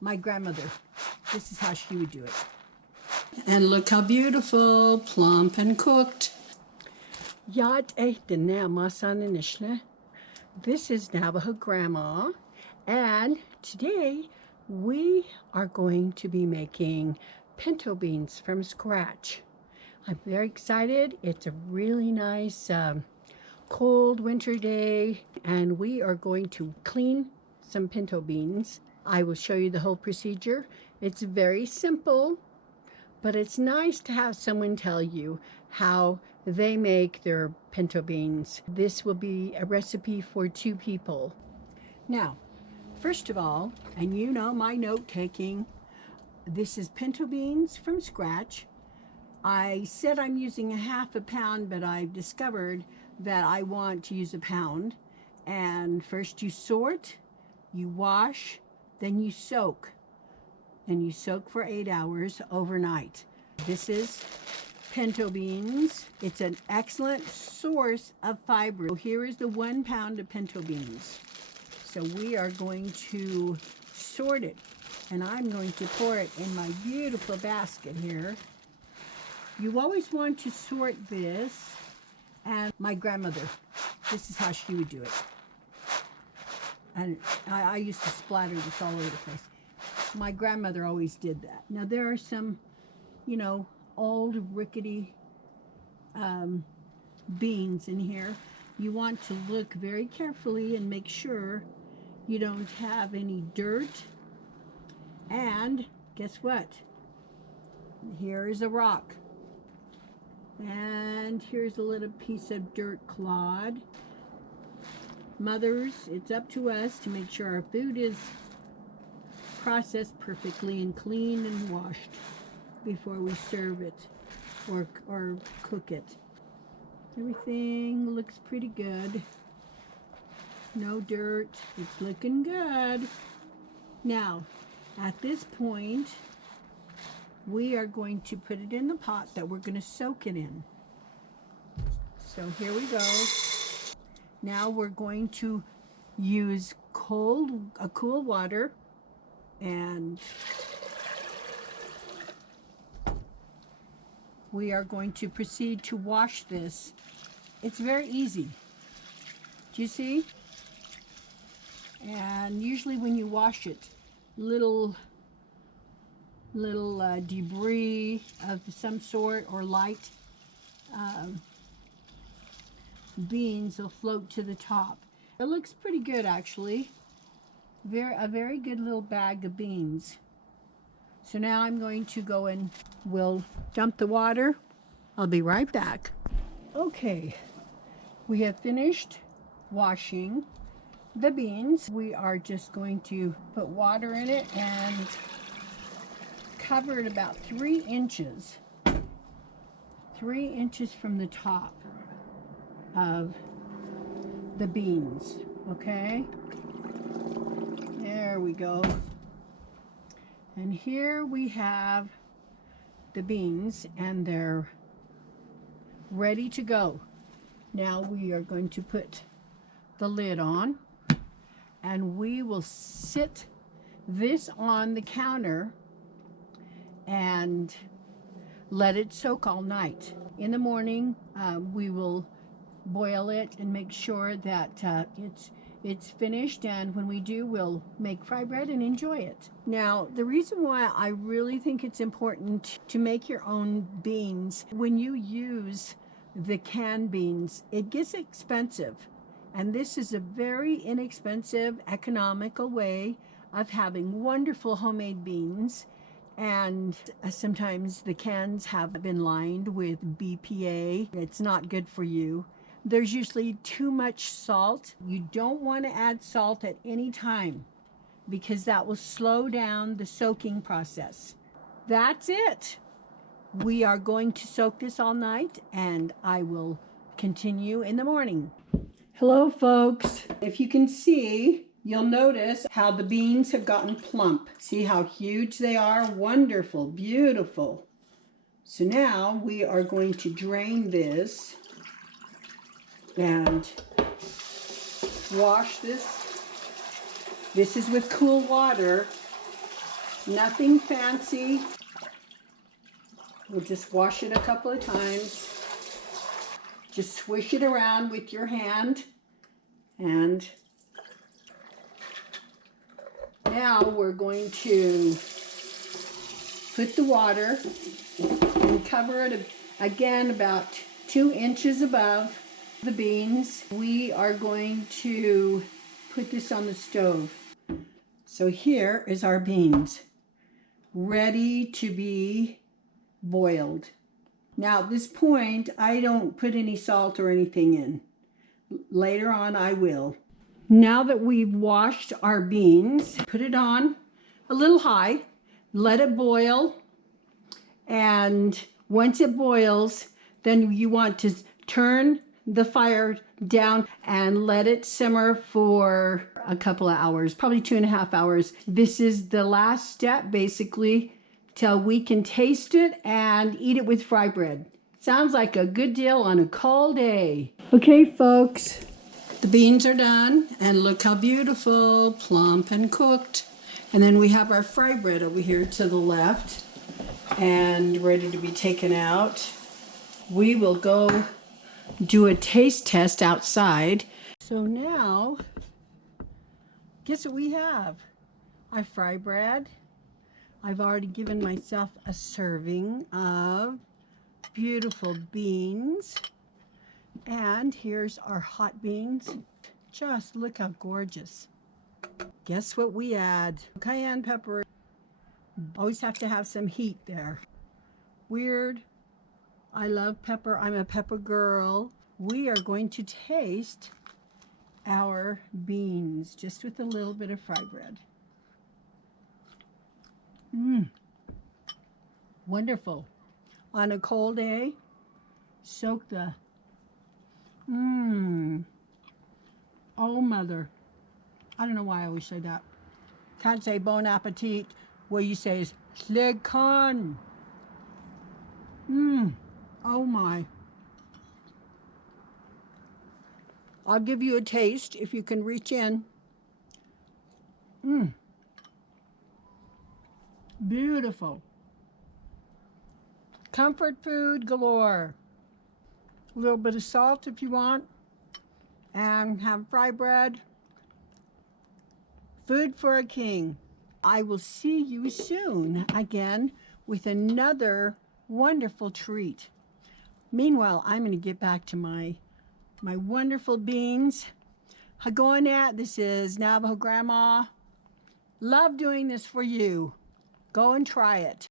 my grandmother, this is how she would do it. And look how beautiful, plump and cooked. Yat ehtinne masanın. This is Navajo Grandma, and today we are going to be making pinto beans from scratch. I'm very excited. It's a really nice cold winter day, and we are going to clean some pinto beans. I will show you the whole procedure. It's very simple, but it's nice to have someone tell you how they make their pinto beans. This will be a recipe for 2 people. Now, first of all, and you know my note taking, this is pinto beans from scratch. I said I'm using a half a pound, but I've discovered that I want to use a pound. And first you sort, you wash, then you soak. And you soak for 8 hours overnight. This is pinto beans. It's an excellent source of fiber. So here is the 1 pound of pinto beans. So we are going to sort it, and I'm going to pour it in my beautiful basket here. You always want to sort this, and my grandmother, this is how she would do it. And I used to splatter this all over the place. My grandmother always did that. Now there are some, old rickety beans in here. You want to look very carefully and make sure you don't have any dirt. And guess what? Here is a rock. And here's a little piece of dirt clod. Mothers, it's up to us to make sure our food is processed perfectly and clean and washed before we serve it or cook it. Everything looks pretty good. No dirt. It's looking good. Now, at this point, we are going to put it in the pot that we're going to soak it in. So here we go. Now we're going to use cool water, and we are going to proceed to wash this. It's very easy. Do you see? And usually when you wash it, little debris of some sort or light beans will float to the top. It looks pretty good, actually. A very good little bag of beans. So now I'm going to go and we'll dump the water. I'll be right back. Okay, we have finished washing the beans. We are just going to put water in it and cover it about 3 inches. 3 inches from the top of the beans. Okay, there we go. And here we have the beans, and they're ready to go. Now we are going to put the lid on, and we will sit this on the counter and let it soak all night. In the morning, we will boil it and make sure that it's finished, and when we do, we'll make fry bread and enjoy it. Now, the reason why I really think it's important to make your own beans, when you use the canned beans, it gets expensive. And this is a very inexpensive, economical way of having wonderful homemade beans. And sometimes the cans have been lined with BPA. It's not good for you. There's usually too much salt. You don't want to add salt at any time because that will slow down the soaking process. That's it. We are going to soak this all night, and I will continue in the morning. Hello, folks. If you can see, you'll notice how the beans have gotten plump. See how huge they are? Wonderful, beautiful. So now we are going to drain this and wash this. This is with cool water. Nothing fancy. We'll just wash it a couple of times. Just swish it around with your hand. And now we're going to put the water and cover it again about 2 inches above the beans. We are going to put this on the stove. So here is our beans, ready to be boiled. Now at this point, I don't put any salt or anything in. Later on, I will. Now that we've washed our beans, put it on a little high, let it boil, and once it boils, then you want to turn the fire down and let it simmer for a couple of hours, probably 2.5 hours. This is the last step, basically, till we can taste it and eat it with fry bread. Sounds like a good deal on a cold day. Okay, folks, The beans are done, and look how beautiful, plump and cooked. and then we have our fry bread over here to the left and ready to be taken out. We will go do a taste test outside. So now, guess what we have? I fry bread. I've already given myself a serving of beautiful beans. And here's our hot beans. Just look how gorgeous. Guess what we add? Cayenne pepper. Always have to have some heat there. Weird. I love pepper. I'm a pepper girl. We are going to taste our beans just with a little bit of fry bread. Wonderful. On a cold day, soak the oh, mother. I don't know why I always say that. Can't say bon appetit. What you say is lekan. Oh, my. I'll give you a taste if you can reach in. Beautiful. Comfort food galore. A little bit of salt if you want. And have fry bread. Food for a king. I will see you soon again with another wonderful treat. Meanwhile, I'm going to get back to my wonderful beans. Hagonet, this is Navajo Grandma. Love doing this for you. Go and try it.